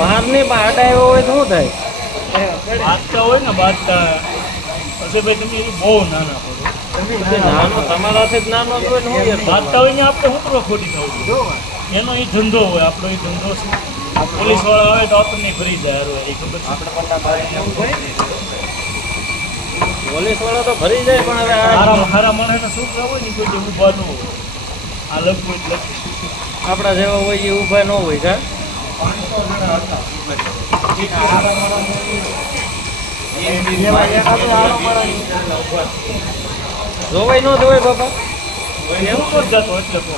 મારની બાટા આવ્યો હોય તો શું થાય? બાદતા હોય ને બાદતા પછી ભાઈ તમે બહુ નાના પડો. નાનો તમારાથી જ નાનો જ હોય ને હું યાર બાદતા હોય ને આપણે શું કરવા ખોટી થવું જોઈએ? એનો એ ધંધો હોય, આપણો એ ધંધો છે. પોલીસ વાળા આવે તો આપણને ફરી જાય હારું, એ ખબર છે. પોલીસ વાળા તો ભરી જાય પણ હવે હારા માણસને શું હોય ને કોઈ ઊભા ન હોય. આ લખવું એટલે આપણા જેવા હોય એ ઊભા ન હોય કા જોવાય ન જોવાય બાપા એવું તો જ જતો એટલે તો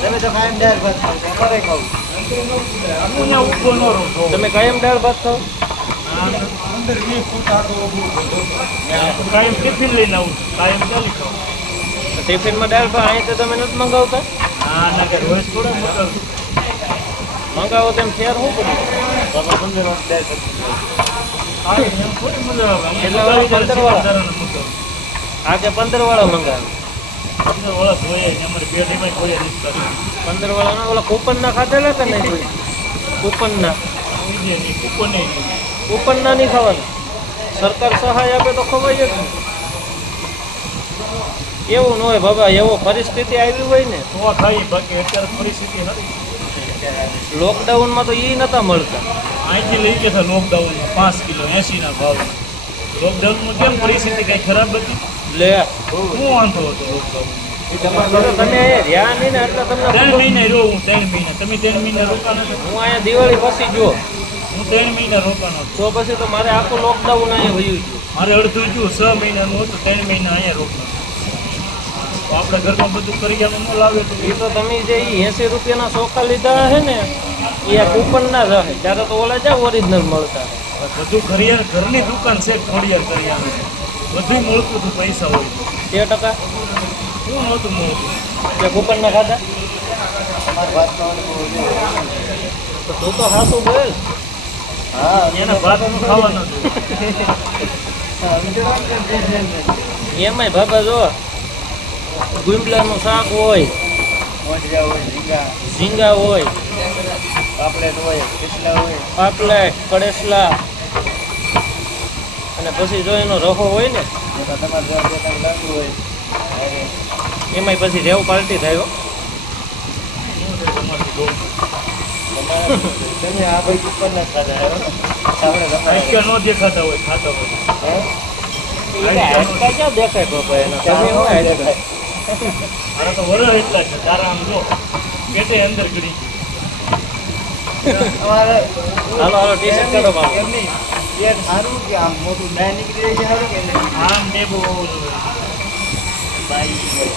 તમે તો કાયમ ડાયર ભાત ખાવ છો, અમારે ખાવું. હું ને ઊભો ન રહું. તમે કાયમ દાળ ભાત ખાઓ? કાયમ ટિફિન લઈને આવું છું, કાયમ ચાલી ખાઉં. ટિફિનમાં દાળ ભાત અહીં તો તમે નથી મંગાવતા? હા ના કે રોજ થોડા મોટા મંગાવો તેમ ફેર શું પડ્યું? બાબા 15 વર્ષ ડાયર ભાત હા એમ થોડી મજા આવે. કેટલા વાળા? 15 વાળા? આ કે 15 વાળા મંગાવે? 15 વાળા જોઈએ ને અમારે પેઢીમાં કોઈ નથી કરી. 15 વાળાના ઓલા કૂપનના ખાધેલા કે નહીં કોઈ? કૂપનના કૂપનના નહીં ખાવાના? સરકાર સહાય આપે તો ખવાય જ ને. એવું ન હોય બાબા, એવો પરિસ્થિતિ આવી હોય ને તો ખાઈ, બાકી અત્યારે પરિસ્થિતિ હતી. લોકડાઉનમાં તો એ નતા મળતા. અહીંથી લઈ ગયા હતા લોકડાઉનમાં 5 કિલો 80 ના ભાવ. લોકડાઉનમાં કેમ પરિસ્થિતિ કઈ ખરાબ હતી? લે શું વાંધો હતો લોકડાઉન? તમે રહ્યા નહીં ને એટલે તમને 3 મહિને રહ્યો હું. 3 મહિના તમે 3 મહિના રોકાણ હું અહીંયા દિવાળી પછી જો હું 3 મહિના રોકાણ હતો. તો પછી તો મારે આખું લોકડાઉન અહીંયા વયું ગયું. મારે અડધું ગયું 6 મહિનાનું હતું, 3 મહિના અહીંયા રોકાણ. તો આપણે ઘરમાં બધું કરી ન લાવે તો એ તો તમે જે 80 રૂપિયાના ચોખા લીધા હે ને એ આ કૂપનના જ હે. ત્યારે તો ઓલા જ્યાં ઓરિજિનલ મળતા. બધું ઘરની દુકાન છે ખોડિયાર કરિયાણું. બધું મળતું હતું પૈસા હોય. 2% શું નહોતું મળતું? જે કૂપનના ખાધા અમારે ભાત ખાવાનું બહુ છે. તો તું તો હાસું બોલ. હા એના ભાતનું ખાવાનું હતું. એમાંય બાબા જો ગુંબલાનું શાક હોય, મોજરા હોય, ઝીંગા હોય, પાપલેટ હોય, ખીચલા હોય. પાપલેટ, કડેસલા અને પછી જો એનો રહો હોય ને એમાં તમારે જો બે ત્રણ લાકડું હોય એમાંય પછી રેવ પાર્ટી થાય હો. તમે આ ભાઈ ઉપર ના ખાધા આપણે તમારે આંખ્યા ન દેખાતા હોય ખાતા હોય. હાડકા ક્યાં દેખાય બાપા એના? તમે શું હાડકા? મારા તો વરસ એટલા છે. તારા આમ જો પેટે અંદર ગળી અમારે હાલો હાલો ટી-શર્ટ કાઢો બાપા. એમની એક સારું કે આમ મોટું ડાય નીકળી જાય છે સારું કે નહીં? આમ ને બહુ બાઈ હોય.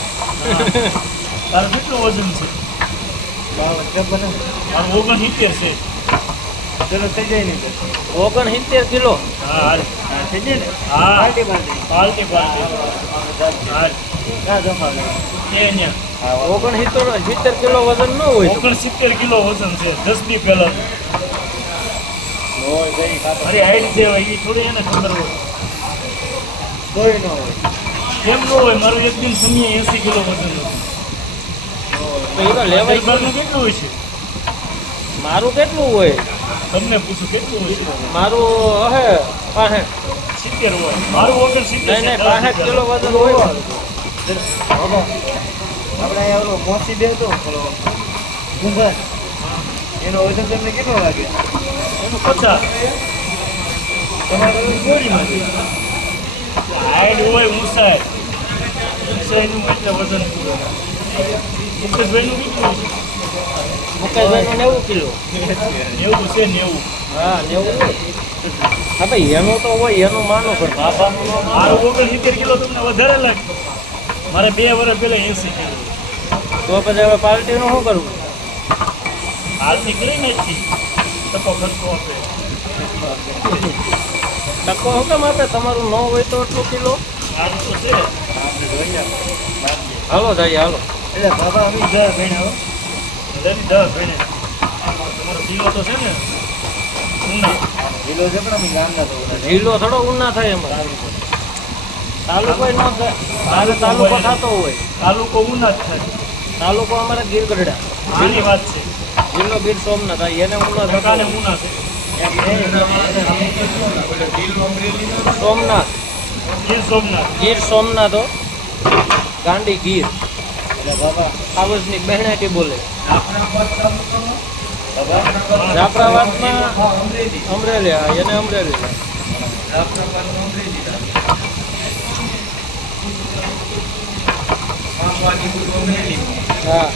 તારું કેટલું વજન છે? બાવ જબર ને. મારું 69 છે. ચલો થઈ જાય નહીં પછી. 69 કિલો. હા હાલ. હા થઈ જાય ને. હા પાર્ટી પાર્ટી. પાલટી પાલટી હાલ. ક્યાં જમા લે? એ ને 69 કિલો વજન ન હોય તો 69 કિલો વજન છે 10 દી પહેલા. હોય ગઈ ખાતો અરે હાઈટ છે એ થોડી એને ખબર હોય. કોઈ ન હોય. કેમ ન હોય? મારું એક દિન સમય 80 કિલો વજન હતું. તો એ તો લેવાય. બારનું કેટલું હોય છે? મારું કેટલું હોય? તમને પૂછું કેટલું હોય છે? મારું હે 65. 70 હોય. મારું 69 નહીં નહીં 65 કિલો વજન હોય મારું. બાબા આપણે અહીંયા ઓલો મોસી બેસતો પેલો કુંભાર એનો વજન તમને કેટલો લાગે? એનું 50. તમારે ગોળીમાં છે. હાઈટ હોય ઊંચાઈનું એટલે વજન પૂરું. મુકેશભાઈનું કેટલું છે? મુકેશભાઈનું 90 કિલો. 90 છે 90. હા 90 હોય. હા ભાઈ એનું તો હોય એનું માનો પણ બાપાનું ન માનો. મારું 69 કિલો તમને વધારે લાગતો. મારે 2 વર્ષ પહેલા 80 કિલો. તો પછી હવે પાર્ટીનું શું કરવું? હાલથી કરી નાખી ટકો ખર્ચો આપે. ટકો શું કેમ આપે? તમારું ન હોય તો એટલું કિલો. સારું તો છે. આપણે જોઈએ મારીએ. હાલો જાય હાલો. એટલે બાબા અમે જા ભણ્યા હો. દસ ભેણે તમારો કિલો તો છે ને ઉના. કિલો છે પણ અમે ગામના તો ઓલા. ઢીલો થોડો ઉના થાય એમાં. તાલુકો ય ન થાય. તારે તાલુકો થતો હોય. તાલુકો ઉના જ થાય. તાલુકો અમારે ગીર ગઢડા, આની વાત છે. જિલ્લો ગીર સોમનાથ આ એને ઉનો થતો ટકાને હોય. ઉના છે. સોમનાથ, ગીર સોમનાથ. ગીર સોમનાથ હો. ગાંડી ગીર એટલે બાબા આવજની બહેણાટી બોલે. બાબા જાફરાબાદમાં અમરેલી, હા એને અમરેલી. હા